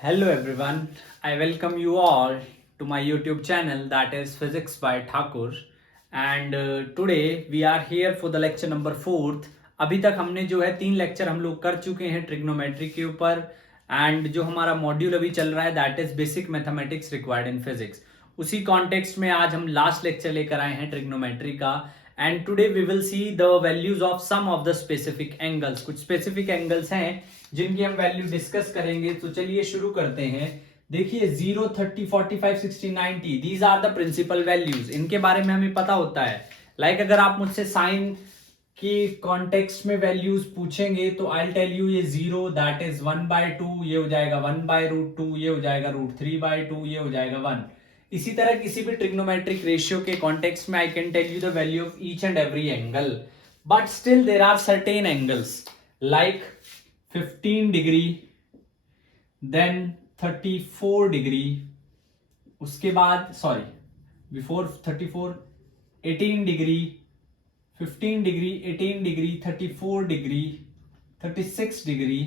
Hello everyone, I welcome you all to my YouTube channel that is Physics by Thakur and today we are here for the lecture number 4th। अभी तक हमने जो है 3 lecture हम लोग कर चुके हैं ट्रिग्नोमेट्री के ऊपर एंड जो हमारा मॉड्यूल अभी चल रहा है that is basic mathematics required in physics. उसी कॉन्टेक्स्ट में आज हम लास्ट लेक्चर लेकर आए हैं ट्रिग्नोमेट्री का and today we will see the values of some of the specific angles. कुछ स्पेसिफिक एंगल्स हैं जिनकी हम वैल्यू डिस्कस करेंगे। तो चलिए शुरू करते हैं। देखिए 0, 30, 45, 60, 90 these are the principal values. इनके बारे में हमें पता होता है। लाइक अगर आप मुझसे साइन की कॉन्टेक्स्ट में वैल्यूज पूछेंगे तो आई टेल यू ये 0 दैट इज 1/2, ये हो जाएगा 1/√2, ये हो जाएगा √3/2, ये हो जाएगा 1। इसी तरह किसी भी ट्रिग्नोमेट्रिक रेशियो के कॉन्टेक्स्ट में I can tell you the value of each and every angle, but still there are certain angles like 15 degree, then 34 degree, उसके बाद before 34 18 degree, 15 degree, 18 degree, 34 degree, 36 degree,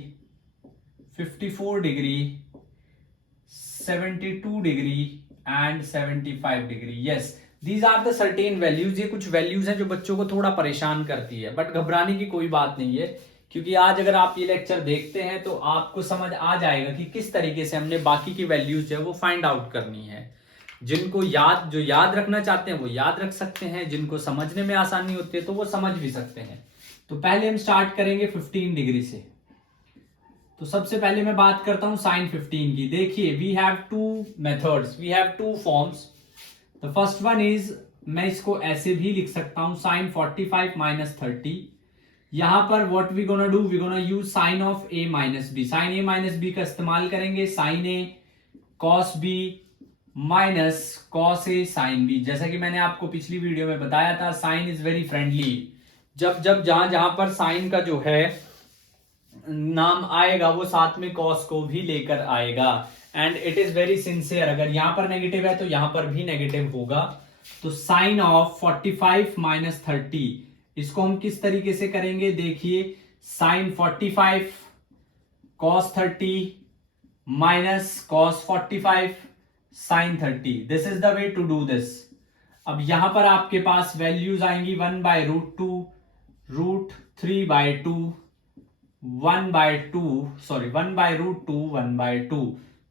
54 degree, 72 degree and 75 degree. Yes, these are the certain values. ये कुछ values हैं जो बच्चों को थोड़ा परेशान करती है, बट घबराने की कोई बात नहीं है क्योंकि आज अगर आप ये लेक्चर देखते हैं तो आपको समझ आ जाएगा कि किस तरीके से हमने बाकी की वैल्यूज है वो फाइंड आउट करनी है। जिनको जो याद रखना चाहते हैं वो याद रख सकते हैं, जिनको समझने में आसानी होती है तो वो समझ भी सकते हैं। तो पहले हम स्टार्ट करेंगे 15 डिग्री से। तो सबसे पहले मैं बात करता हूं साइन 15 की। देखिए we have two methods, we have two forms. The first one is, मैं इसको ऐसे भी लिख सकता हूं साइन 45 माइनस 30। यहां पर what we gonna do, we gonna use sine of a minus b. Sine a minus b का इस्तेमाल करेंगे, sine a cos b minus cos a sine b। जैसा कि मैंने आपको पिछली वीडियो में बताया था, साइन इज वेरी फ्रेंडली। जब जहां जहां पर साइन का जो है नाम आएगा वो साथ में कॉस को भी लेकर आएगा and it is very sincere. अगर यहां पर नेगेटिव है तो यहां पर भी नेगेटिव होगा। तो साइन ऑफ 45 माइनस 30, इसको हम किस तरीके से करेंगे, देखिए sine 45 cos 30 minus cos 45 sine 30। This is the way to do this. अब यहां पर आपके पास वैल्यूज आएंगी 1/√2, √3/2, 1/2, 1/√2, 1/2।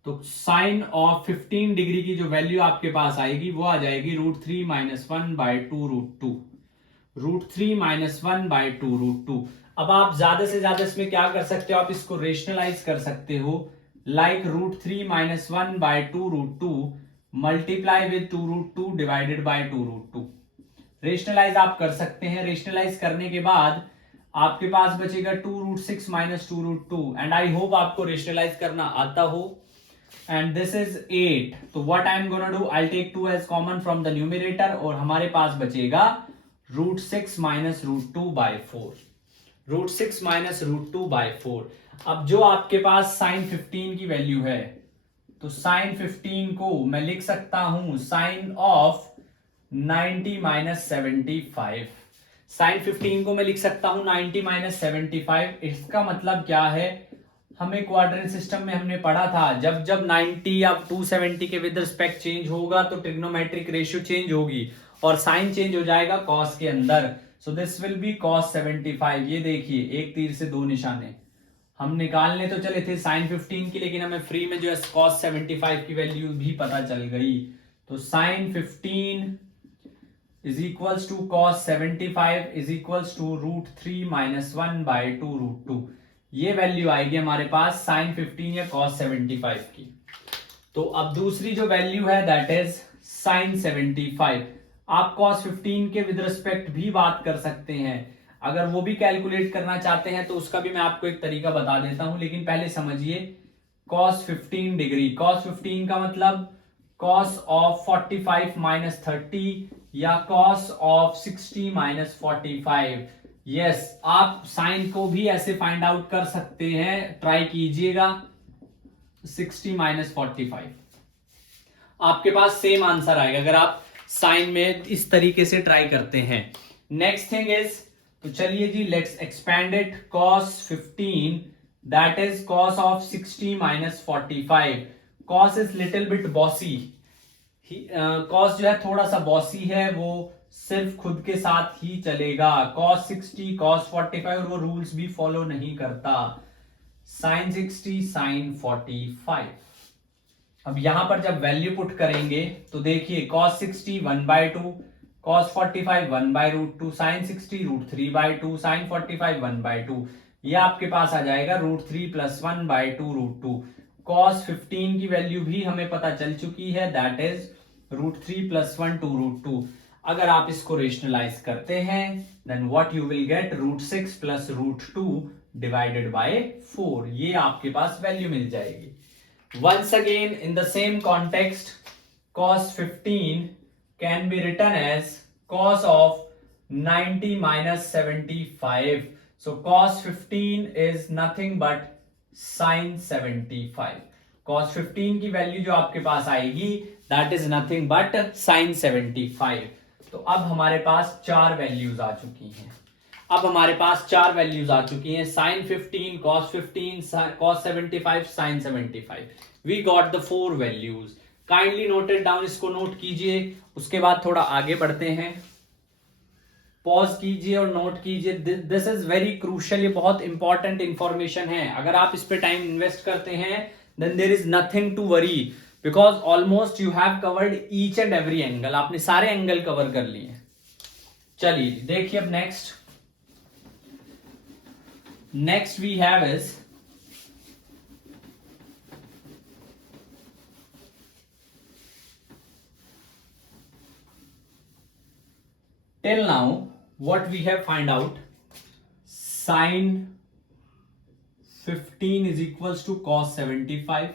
तो साइन ऑफ 15 डिग्री की जो वैल्यू आपके पास आएगी वो आ जाएगी √3 माइनस 1/2√2, √3 माइनस 1/2√2। अब आप ज्यादा से ज्यादा इसमें क्या कर सकते हो, आप इसको रेशनलाइज कर सकते हो like √3 minus 1/2√2 multiply with 2√2 divided by 2√2। Rationalise आप कर सकते हैं। रेशनलाइज करने के बाद आपके पास बचेगा 2√6 माइनस 2√2 एंड आई होप आपको रेशनलाइज करना आता हो। And this is 8। तो what I am gonna do, I take 2 as common from the numerator और हमारे पास बचेगा √6 माइनस √2/4, √6 माइनस √2/4। अब जो आपके पास साइन 15 की वैल्यू है, तो साइन 15 को मैं लिख सकता हूं साइन ऑफ 90 माइनस 75। साइन 15 को मैं लिख सकता हूं 90 माइनस 75। इसका मतलब क्या है, हमें क्वाड्रेंट सिस्टम में हमने पढ़ा था जब जब 90 या 270 के विद रिस्पेक्ट चेंज होगा तो ट्रिग्नोमेट्रिक रेशियो चेंज होगी और साइन चेंज हो जाएगा कॉस के अंदर। So this will be cos 75। ये देखिए एक तीर से दो निशाने। हम निकालने तो चले थे साइन 15 की, लेकिन हमें फ्री में जो है कॉस 75 की वैल्यू भी पता चल गई। तो sine 15 is equals to cos 75 is equals to √3 minus 1/2√2। ये वैल्यू आएगी हमारे पास साइन 15 या कॉस 75 की। तो अब दूसरी जो वैल्यू है दैट इज साइन 75। आप कॉस 15 के विद रिस्पेक्ट भी बात कर सकते हैं। अगर वो भी कैलकुलेट करना चाहते हैं तो उसका भी मैं आपको एक तरीका बता देता हूं, लेकिन पहले समझिए कॉस 15 डिग्री। कॉस 15 का मतलब कॉस ऑफ 45 माइनस 30 या कॉस ऑफ 60 माइनस 45। यस, आप साइन को भी ऐसे फाइंड आउट कर सकते हैं। ट्राई कीजिएगा 60 माइनस 45, आपके पास सेम आंसर आएगा अगर आप साइन में इस तरीके से ट्राई करते हैं। नेक्स्ट थिंग इज, तो चलिए जी let's expand it. Cos 15 that is cos of 60 minus 45. cos is little bit bossy. cos जो है थोड़ा सा बॉसी है, वो सिर्फ खुद के साथ ही चलेगा. cos 60 cos 45 और वो रूल्स भी फॉलो नहीं करता. sin 60 sin 45. अब यहां पर जब वैल्यू पुट करेंगे तो देखिए cos 60 1/2, cos 45 1/√2, sin 60 √3/2, sin 45 1/2. ये आपके पास आ जाएगा √3 + 1/2 √2. cos 15 की वैल्यू भी हमें पता चल चुकी है, दैट इज √3 + 1 2 √2. अगर आप इसको रेशनलाइज करते हैं then what you will get √6 + √2 divided by 4. ये आपके पास वैल्यू मिल जाएगी. Once again, in the same context, cos 15 can be written as cos of 90 minus 75. So cos 15 is nothing but sin 75. cos 15 की value जो आपके पास आएगी that is nothing but sin 75. तो अब हमारे पास चार वैल्यूज आ चुकी हैं. sin 15, cos 15, cos 75, sin 75. We got the four values. Kindly note it down. इसको नोट कीजिए. उसके बाद थोड़ा आगे बढ़ते हैं. पॉज कीजिए और नोट कीजिए. This is very crucial. ये बहुत इंपॉर्टेंट इंफॉर्मेशन है. अगर आप इस पे टाइम इन्वेस्ट करते हैं then there is nothing to worry, because almost you have covered each and every angle. आपने सारे एंगल कवर कर लिए. चलिए देखिए अब next we have is till now what we have find out, sin 15 is equals to cos 75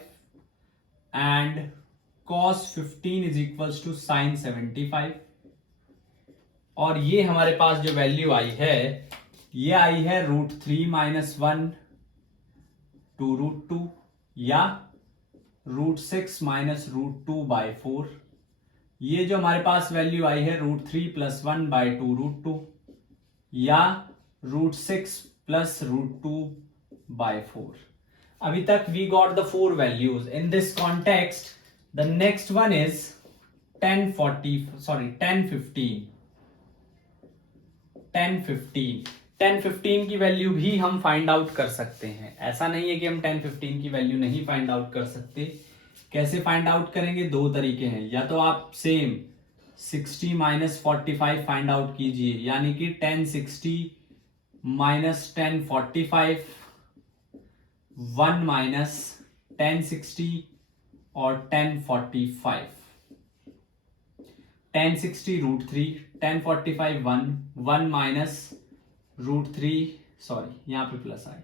and cos 15 is equals to sin 75. और ये हमारे पास जो वैल्यू आई है ये आई है √3 - 1 2 √2 या √6 - √2/4. ये जो हमारे पास वैल्यू आई है √3 + 1/2 √2 या √6 + √2/4. अभी तक we got the four values. In this context the next one is 1015 की वैल्यू भी हम फाइंड आउट कर सकते हैं. ऐसा नहीं है कि हम 1015 की वैल्यू नहीं फाइंड आउट कर सकते. कैसे फाइंड आउट करेंगे? दो तरीके हैं. या तो आप सेम 60 - 45 फाइंड आउट कीजिए, यानी कि 1060 - 1045 1 - 1060 और 1045. 1060 √3, 1045 1 - √3, सॉरी यहाँ पे प्लस आए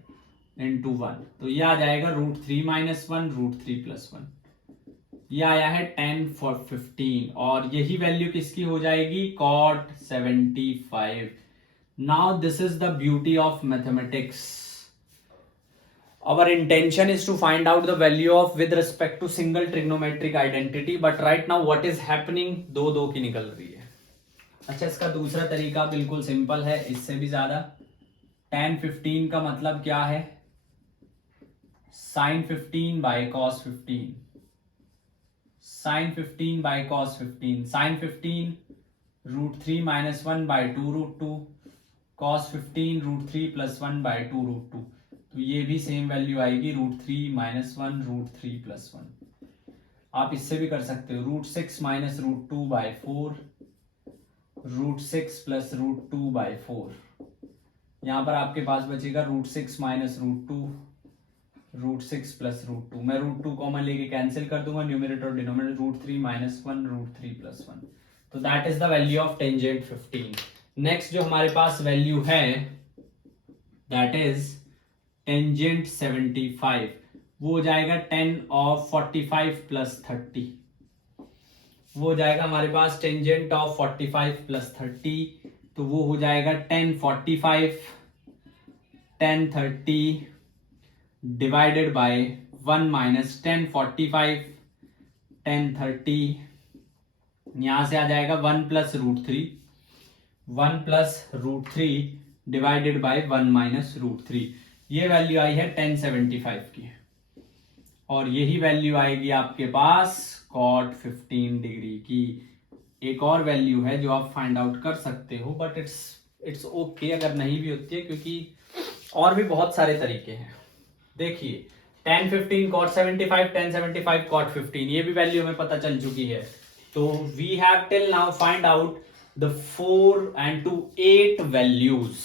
into 1, तो ये आ जाएगा √3 - 1 √3 + 1. ये आया है 10/15 और यही वैल्यू किसकी हो जाएगी? cot 75. Now this is the beauty of mathematics. Our intention is to find out the value of with respect to single trigonometric identity, but right now what is happening, दो की निकल रही है. अच्छा, इसका दूसरा तरीका बिल्कुल सिंपल है, इससे भी ज्यादा. 1015 का मतलब क्या है? sin 15 by cos 15. sin 15 by cos 15. sin 15 √3 - 1/2 √2, cos 15 √3 + 1/2 √2. तो ये भी सेम वैल्यू आएगी √3 - 1 √3 + 1. आप इससे भी कर सकते हो √6 - √2/4 √6 + √2/4. यहाँ पर आपके पास बचेगा √6 - √2 √6 + √2. मैं √2 कॉमन लेके कैंसिल कर दूंगा, न्यूमरेटर और डिनोमिनेटर. √3 - 1 √3 + 1. तो that is the value of tangent 15. Next जो हमारे पास वैल्यू है दैट इज टेंजेंट 75. वो हो जाएगा 10/45 + 30. वो हो जाएगा हमारे पास टेंजेंट ऑफ 45 + 30. तो वो हो जाएगा 1045 1030 डिवाइडेड बाय 1 - 1045 1030. यहां से आ जाएगा 1 + √3 1 + √3 डिवाइडेड बाय 1 - √3. ये वैल्यू आई है 1075 की, और यही वैल्यू आएगी आपके पास cot 15 डिग्री की। एक और वैल्यू है जो आप फाइंड आउट कर सकते हो, बट इट्स ओके अगर नहीं भी होती है, क्योंकि और भी बहुत सारे तरीके हैं। देखिए 1015 cot 75, 1075 cot 15, ये भी वैल्यू हमें पता चल चुकी है। तो we have till now find out the 4 and 8 values,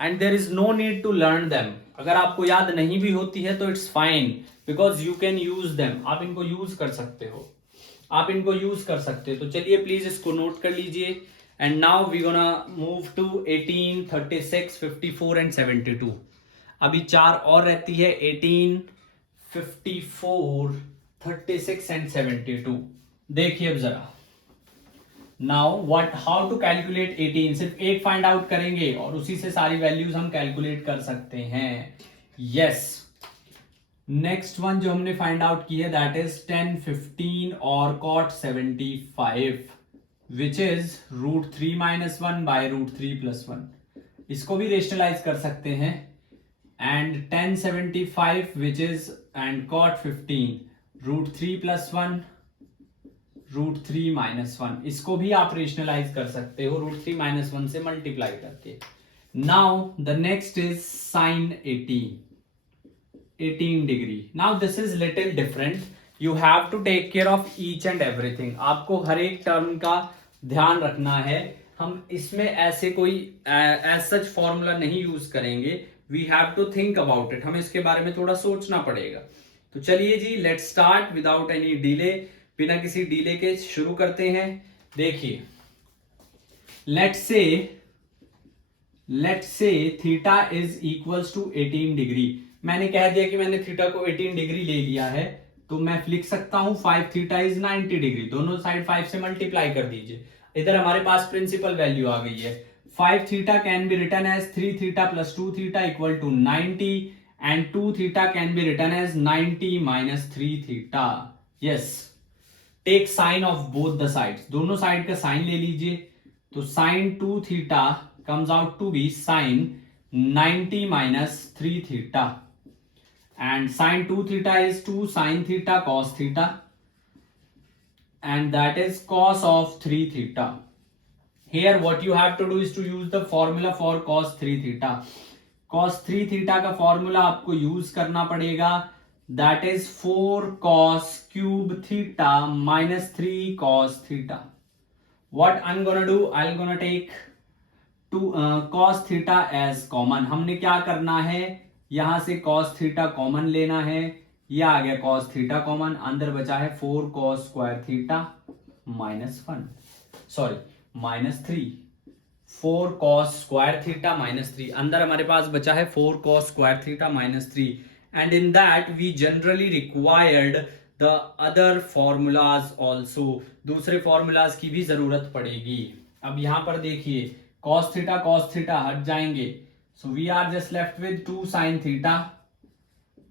and there is no need to learn them. अगर आपको याद नहीं भी होती है तो it's fine, because you can use them. आप इनको यूज कर सकते हो, आप इनको यूज कर सकते हो। तो चलिए प्लीज इसको नोट कर लीजिए। And now we gonna move to 18, 36, 54 and 72। अभी 4 और रहती है, 18, 54, 36 एंड 72। देखिए अब जरा, now what, how to calculate 18। सिर्फ एक फाइंड आउट करेंगे और उसी से सारी वैल्यूज हम कैलकुलेट कर सकते हैं। यस, नेक्स्ट वन जो हमने फाइंड आउट की है दैट इज 10, 15 और cot 75, विच इज √3 - 1 by √3 + 1। इसको भी रेशनलाइज कर सकते हैं। And 1075 which is and cot 15 √3 + 1 √3 - 1, इसको भी आप रेशनलाइज कर सकते हो √3 - 1 से मल्टीप्लाई करके। Now the next is sin 18 degree. Now this is little different, you have to take care of each and everything. आपको हर एक टर्म का ध्यान रखना है। हम इसमें ऐसे कोई एज सच फॉर्मूला नहीं यूज करेंगे, we have to think about it. हमें इसके बारे में थोड़ा सोचना पड़ेगा। तो चलिए जी, let's start without any delay, बिना किसी डिले के शुरू करते हैं। देखिए, let's say theta is equals to 18 degree. मैंने कह दिया कि मैंने थीटा को 18 डिग्री ले लिया है, तो मैं लिख सकता हूं 5 थीटा इज 90 डिग्री। दोनों साइड 5 से मल्टीप्लाई कर दीजिए। इधर हमारे पास प्रिंसिपल वैल्यू आ गई है। 5 theta can be written as 3 theta + 2 theta equal to 90, and 2 theta can be written as 90 - 3 theta. Yes, take sine of both the sides, दोनों साइड का साइन ले लीजिए। तो sine 2 theta comes out to be sin 90 - 3 theta, and sin 2 theta is 2 sin theta cos theta, and that is cos of 3 theta. Here what you have to do is to use the formula for cos 3 theta. cos 3 theta का formula आपको use करना पड़ेगा, that is 4 cos cube theta - 3 cos theta. What I'm gonna do, I'm gonna take cos theta as common. हमने क्या करना है, यहां से cos थीटा कॉमन लेना है। यह आ गया cos थीटा कॉमन, अंदर बचा है 4 cos square theta -1, sorry -3, 4 cos square theta -3, अंदर हमारे पास बचा है 4 cos square theta -3। And in that we generally required the other formulas also, दूसरे फॉर्मूलाज की भी जरूरत पड़ेगी। अब यहां पर देखिए, cos थीटा हट जाएंगे, so we are just left with 2 sin theta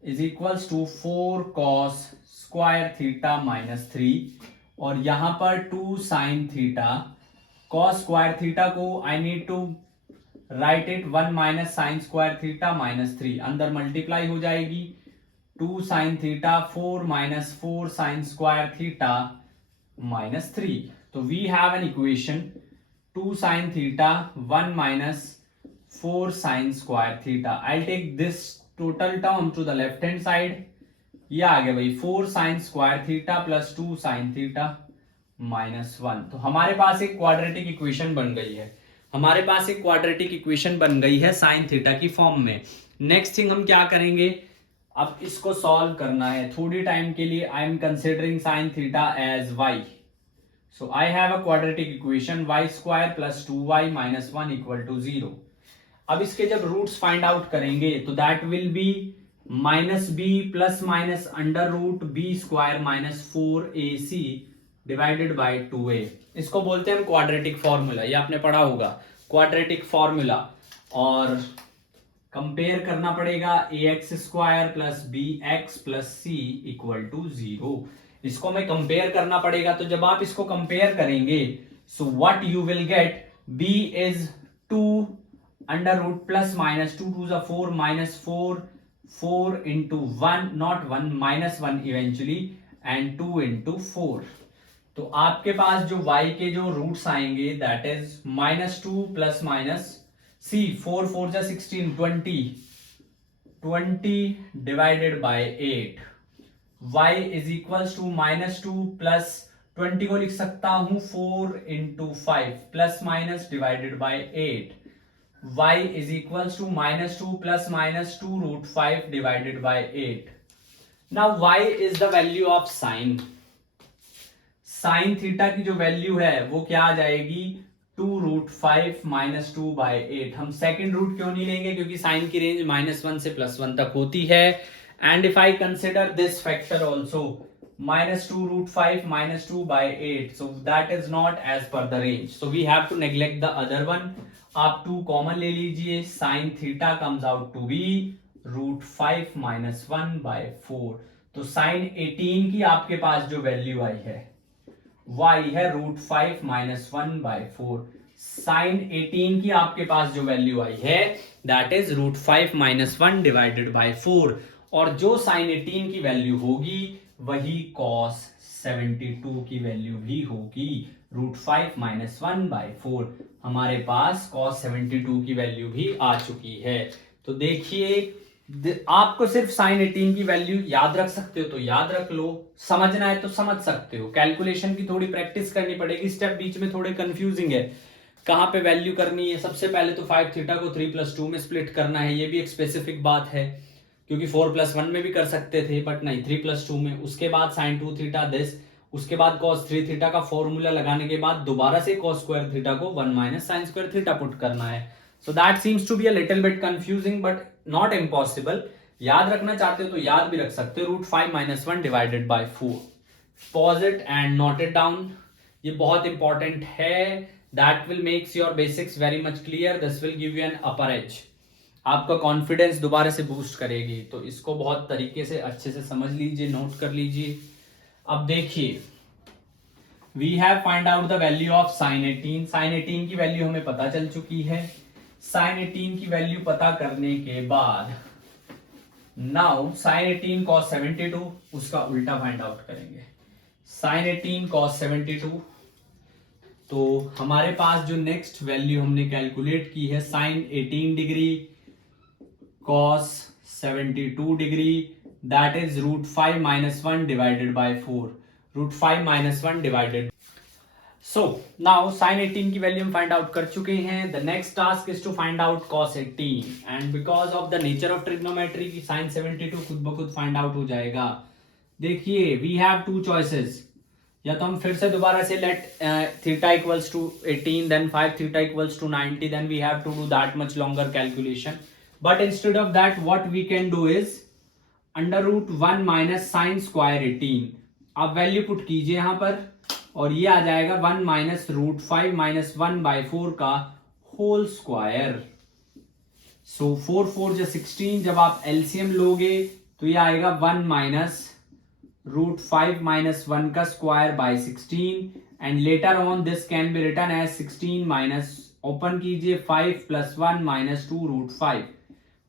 is equals to 4 cos square theta -3, और यहां पर 2 sin theta, cos square theta को I need to write it 1 - sin square theta -3, अंदर मल्टीप्लाई हो जाएगी। 2 sin theta 4 - 4 sin square theta -3। तो we have an equation 2 sin theta 1 - 4 sin square theta. I'll take this total term to the left hand side. ये आ गया भाई 4 sin square theta + 2 sin theta -1। तो हमारे पास एक क्वाड्रेटिक इक्वेशन बन गई है, हमारे पास एक क्वाड्रेटिक इक्वेशन बन गई है sin थीटा की फॉर्म में। नेक्स्ट थिंग हम क्या करेंगे, अब इसको सॉल्व करना है। थोड़ी टाइम के लिए I am considering sin theta as y. So I have a quadratic equation y² + 2y - 1 = 0. अब इसके जब रूट्स फाइंड आउट करेंगे तो that will be -b ± √b² - 4ac divided by 2a। इसको बोलते हैं हम क्वाड्रेटिक फॉर्मूला, ये आपने पढ़ा होगा क्वाड्रेटिक फॉर्मूला। और कंपेयर करना पड़ेगा ax² + bx + c = 0। इसको हमें कंपेयर करना पड़ेगा। तो जब आप इसको कंपेयर करेंगे, so what you will get, b is 2 under root plus minus 2 2 4 minus 4 4 into 1 not 1 minus 1 eventually and 2 into 4। तो आपके पास जो y के जो रूट्स आएंगे that is -2 plus minus c 4 4 जा 16 20 divided by 8। y is equals to -2 plus 20 को लिख सकता हूं 4 into 5 plus minus divided by 8। y is equals to -2 plus -2 root 5 divided by 8। Now y is the value of sine. Sine theta की जो value है वो क्या आ जाएगी 2 रूट 5 माइनस 2 बाय 8। हम सेकेंड रूट क्यों नहीं लेंगे, क्योंकि साइन की रेंज -1 से +1 तक होती है। And if I consider this factor also -2 root 5 minus 2 by 8, so that is not as per the range, so we have to neglect the other one। आप 2 कॉमन ले लीजिए, sine theta comes out to be root 5 minus 1 by 4। तो sign 18 की आपके पास जो value आई है y है रूट 5 माइनस 1 बाय 4। साइन 18 की आपके पास जो वैल्यू आई है that is root 5 minus 1 divided by 4। और जो साइन 18 की वैल्यू होगी वही कॉस 72 की वैल्यू भी होगी रूट 5 माइनस 1 बाय 4। हमारे पास कॉस 72 की वैल्यू भी आ चुकी है। तो देखिए आपको सिर्फ साइन 18 की वैल्यू याद रख सकते हो तो याद रख लो, समझना है तो समझ सकते हो। कैलकुलेशन की थोड़ी प्रैक्टिस करनी पड़ेगी, स्टेप बीच में थोड़े कंफ्यूजिंग है, कहां पे वैल्यू करनी है। सबसे पहले तो 5 थीटा को 3 + 2 में स्प्लिट करना है, ये भी एक स्पेसिफिक बात है, क्योंकि 4 + 1 में भी कर सकते थे बट नहीं 3 + 2 में। उसके बाद साइन 2 थीटा दिस, उसके बाद cos 3 थीटा का फॉर्मूला लगाने के बाद दोबारा से cos स्क्वायर थीटा को 1 minus sine square theta put करना है। So that seems to be a little bit confusing but not impossible. याद रखना चाहते हो तो याद भी रख सकते हो, root 5 minus 1 divided by 4। Pause it and note it down, ये बहुत इंपॉर्टेंट है। That will makes your basics very much clear, this will give you an upper edge, आपका कॉन्फिडेंस दोबारा से बूस्ट करेगी। तो इसको बहुत तरीके से अच्छे से समझ लीजिए, नोट कर लीजिए। अब देखिए we have find out the value of sine 18। Sine 18 की वैल्यू हमें पता चल चुकी है। साइन 18 की वैल्यू पता करने के बाद नाउ साइन 18 cos 72 उसका उल्टा फाइंड आउट करेंगे। साइन 18 cos 72, तो हमारे पास जो नेक्स्ट वैल्यू हमने कैलकुलेट की है sine 18 degree cos 72 degree, that is root 5 minus 1 divided by 4। Root 5 minus 1 divided. So now sine 18 की वैल्यू हम फाइंड आउट कर चुके हैं। The next task is to find out cos 18 and because of the nature of trigonometry की sine 72 खुद ब खुद find out हो जाएगा। देखिए वी हैव टू चॉइसेस, या तो हम फिर से दोबारा से let theta equals to 18 then 5 theta equals to 90, then we have to do that much longer calculation. But instead of that what we can do is under root 1 minus sine square 18। आप value put कीजिए यहां पर और ये आ जाएगा 1 minus root 5 minus 1 by 4 का whole square. सो 4 4 जो 16, जब आप एलसीएम लोगे तो ये आएगा 1 माइनस रूट 5 माइनस 1 का square by 16 and later on this can be written as 16 minus open कीजिए 5 + 1 minus 2 root 5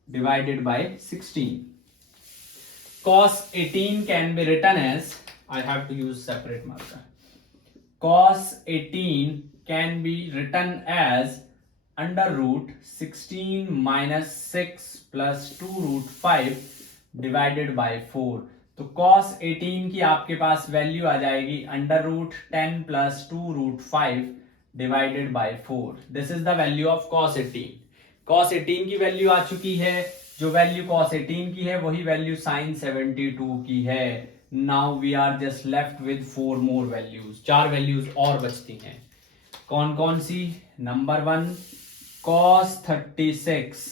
divided by 16। cos 18 can be written as, I have to use separate marker, cos 18 can be written as under root 16 minus 6 plus 2 root 5 divided by 4। तो cos 18 की आपके पास value आ जाएगी under root 10 plus 2 root 5 divided by 4। This is the value of cos 18। cos 18 की value आ चुकी है, जो value cos 18 की है वही वैल्यू sin 72 की है। Now we are just left with 4 more values, 4 values और बचती हैं। कौन कौन सी? Number 1 cos 36।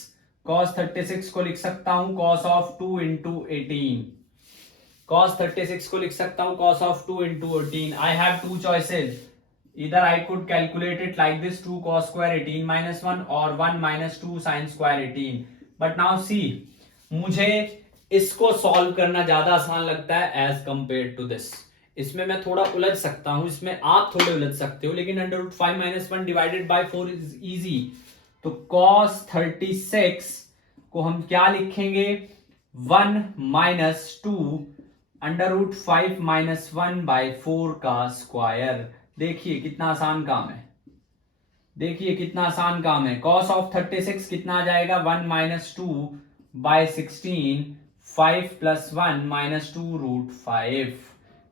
cos 36 को लिख सकता हूं cos ऑफ 2 इंटू 18। cos 36 को लिख सकता हूं cos of 2 into 18। I have two choices, either I could calculate it like this 2 cos square 18 minus 1 or 1 minus 2 sin square 18। but now see, मुझे इसको सॉल्व करना ज्यादा आसान लगता है एज कंपेयर टू दिस। इसमें मैं थोड़ा उलझ सकता हूं, इसमें आप थोड़े उलझ सकते हो, लेकिन under root 5 minus 1 divided by 4 is easy. तो cos 36 को हम क्या लिखेंगे, 1 माइनस 2 √5 माइनस 1/4 का स्क्वायर। देखिए कितना आसान काम है, देखिए कितना आसान काम है। cos ऑफ 36 कितना आ जाएगा, 1 माइनस 2/16, 5 प्लस 1 माइनस 2√5।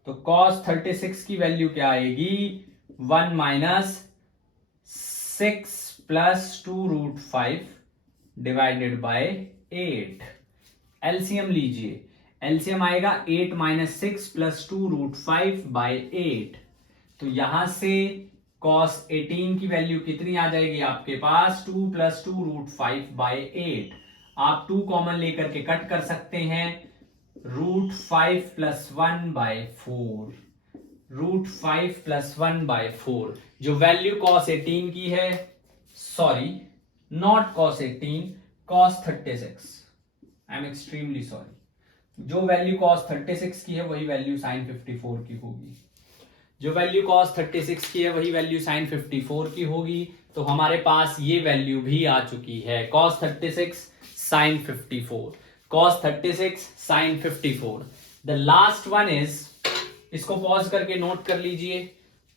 तो cos 36 की वैल्यू क्या आएगी, 1 minus 6 plus 2√5 divided by 8। LCM लीजिए, एलसीएम आएगा 8 माइनस 6 प्लस 2√5/8। तो यहां से cos 18 की वैल्यू कितनी आ जाएगी आपके पास, 2 प्लस 2√5/8। आप 2 कॉमन लेकर के कट कर सकते हैं, √5 प्लस 1/4, √5 प्लस 1/4। जो वैल्यू cos 18 की है, sorry not cos 18, cos 36, I am extremely sorry, जो वैल्यू cos 36 की है वही वैल्यू sin 54 की होगी, जो वैल्यू cos 36 की है वही वैल्यू sin 54 की होगी। तो हमारे पास ये वैल्यू भी आ चुकी है, cos 36 sin 54, cos 36 sin 54। The last one is, इसको पॉज करके नोट कर लीजिए,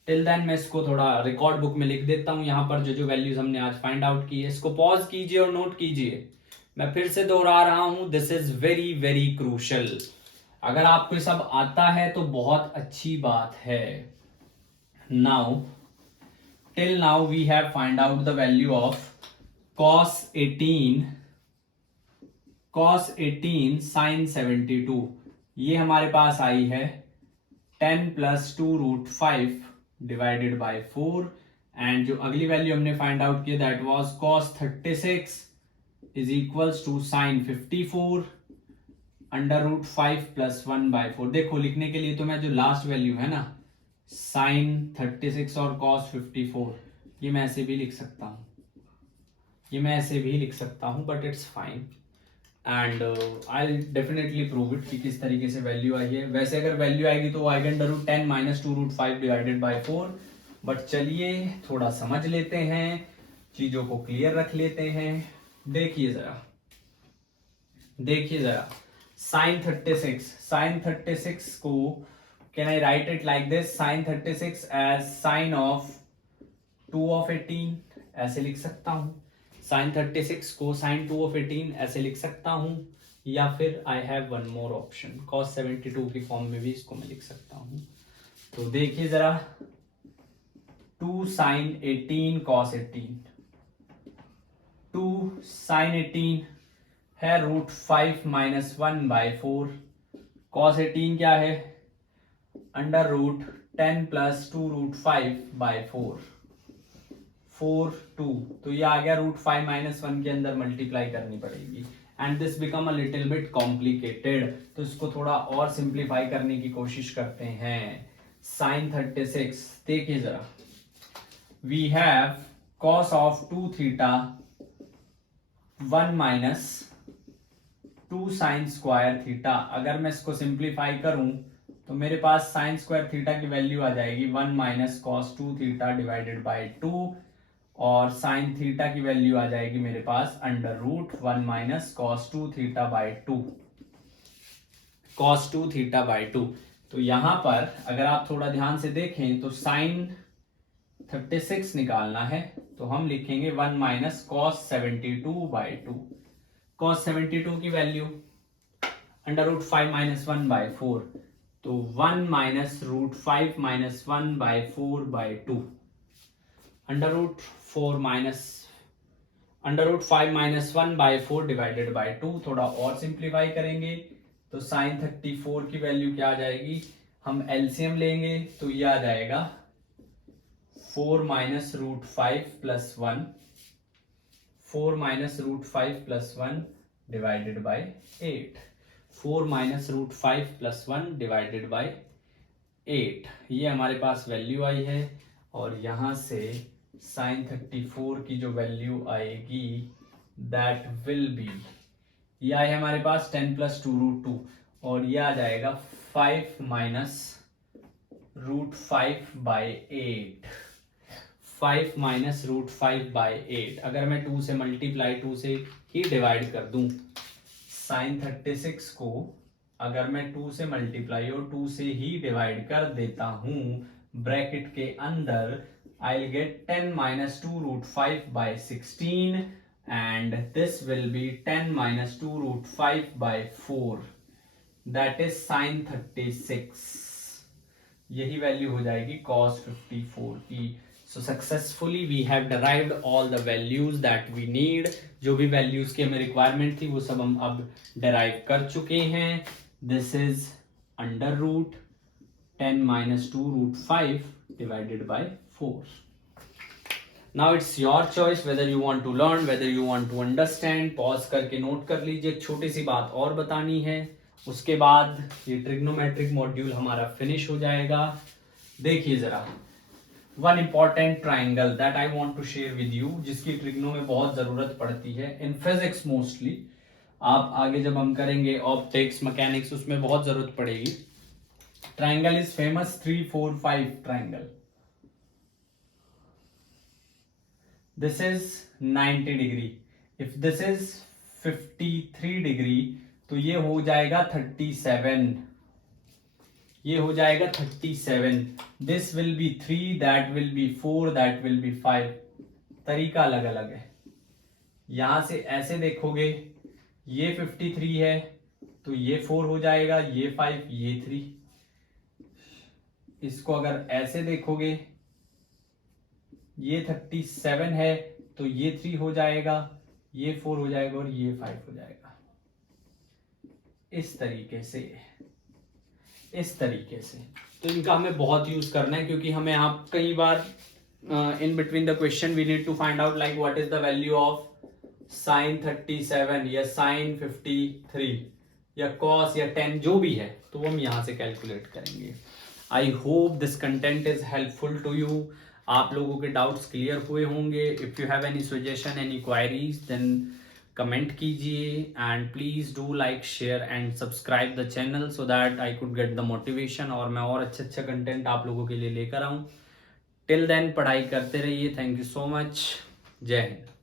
टिल देन मैं इसको थोड़ा रिकॉर्ड बुक में लिख देता हूं, यहां पर जो जो वैल्यूज हमने आज फाइंड आउट की है, इसको पॉज कीजिए और नोट कीजिए। मैं फिर से दोहरा रहा हूं, this is very very crucial. अगर आपको सब आता है तो बहुत अच्छी बात है। Now, till now we have find out the value of cos 18 sin 72। ये हमारे पास आई है 10 प्लस 2√5 डिवाइडेड बाय 4। एंड जो अगली वैल्यू हमने फाइंड आउट किया, that was cos 36 is equals to sin 54 √5 plus 1/4। देखो लिखने के लिए तो मैं जो लास्ट वैल्यू है ना, sin 36 और cos 54, ये मैं ऐसे भी लिख सकता हूं, ये मैं ऐसे भी लिख सकता हूं, but it's fine and I definitely prove it कि किस तरीके से वैल्यू आई है। वैसे अगर वैल्यू आएगी तो आएगा √10 माइनस 2√5 डिवाइडेड बाय 4। बट चलिए थोड़ा समझ लेते हैं, चीजों को क्लियर रख लेते हैं। देखिए जरा, देखिए जरा, sin 36 को can I write it like this, sin 36 as sin of 2 of 18, ऐसे लिख सकता हूं। sin 36 को sin 2 of 18 ऐसे लिख सकता हूं, या फिर I have one more option, cos 72 की फॉर्म में भी इसको मैं लिख सकता हूं। तो देखिए जरा, 2 sin 18 cos 18, 2 sin 18 है √5 माइनस 1/4, cos 18 क्या है, √10 प्लस 2√5/4, 4 2। तो ये आ गया √5 माइनस 1 के अंदर मल्टीप्लाई करनी पड़ेगी, and this become a little bit complicated. तो इसको थोड़ा और सिंप्लीफाई करने की कोशिश करते हैं। sin 36, देखिए जरा, we have cos of 2 theta 1 minus 2 sine square theta. अगर मैं इसको सिंप्लीफाई करूं तो मेरे पास साइन स्क्वायर थीटा की वैल्यू आ जाएगी 1 minus cos 2 theta divided by 2, और साइन थीटा की वैल्यू आ जाएगी मेरे पास √1 minus cos 2 theta by 2, cos 2 theta by 2। तो यहां पर अगर आप थोड़ा ध्यान से देखें तो साइन 36 निकालना है, तो हम लिखेंगे 1 माइनस cos 72/2। cos 72 की वैल्यू √5 माइनस 1/4, तो 1 minus √5 minus 1/4/2, √5 minus 1/4 divided by 2। थोड़ा और सिंप्लीफाई करेंगे तो साइन 34 की वैल्यू क्या आ जाएगी, हम एलसीएम लेंगे तो ये आ जाएगा 4 minus √5 plus 1, 4 minus √5 plus 1 divided by 8, 4 minus √5 plus 1 divided by 8। ये हमारे पास वैल्यू आई है, और यहां से साइन 34 की जो वैल्यू आएगी दैट विल बी, ये आई है हमारे पास 10 प्लस 2√2, और ये आ जाएगा 5 माइनस √5/8, 5 माइनस रूट 5 बाई 8। अगर मैं 2 से मल्टीप्लाई 2 से ही डिवाइड कर दूं, साइन 36 को अगर मैं 2 से मल्टीप्लाई और 2 से ही डिवाइड कर देता हूं ब्रैकेट के अंदर, I'll get 10 minus 2 root 5 by 16 and this will be 10 minus 2 root 5 by 4, that is sin 36। यही वैल्यू हो जाएगी cos 54 की। So successfully we have derived all the values that we need। जो भी values की हमें requirement थी वो सब हम अब derive कर चुके हैं। This is under root 10 minus 2 root 5 divided by 4। Now it's your choice whether you want to learn, whether you want to understand। Pause करके नोट कर लीजिए। छोटी सी बात और बतानी है, उसके बाद ये ट्रिग्नोमेट्रिक मॉड्यूल हमारा फिनिश हो जाएगा। देखिए जरा, one important triangle that I want to share with you, जिसकी ट्रिग्नो में बहुत जरूरत पड़ती है इन फिजिक्स मोस्टली। आप आगे जब हम करेंगे ऑप्टिक्स, मैकेनिक्स, उसमें बहुत जरूरत पड़ेगी। Triangle is famous 3, 4, 5 triangle. This is 90 degree. If this is 53 degree तो ये हो जाएगा 37। ये हो जाएगा 37। This will be 3, that will be 4, that will be 5। तरीका अलग अलग है। यहां से ऐसे देखोगे, ये 53 है तो ये 4 हो जाएगा, ये 5, ये 3। इसको अगर ऐसे देखोगे, ये 37 है तो ये 3 हो जाएगा, ये 4 हो जाएगा और ये 5 हो जाएगा। इस तरीके से तो इनका हमें बहुत यूज करना है, क्योंकि हमें आप कई बार in between the question we need to find out like what is the value of sine 37 या साइन 53 या कॉस या 10 जो भी है, तो वो हम यहां से कैलकुलेट करेंगे। I hope this content is helpful to you. आप लोगों के डाउट्स क्लियर हुए होंगे। If you have any suggestion, any queries, then comment कीजिए and please do like, share and subscribe the channel so that I could get the motivation और मैं और अच्छे कंटेंट आप लोगों के लिए लेकर आऊँ। टिल देन पढ़ाई करते रहिए। Thank you so much. जय हिंद।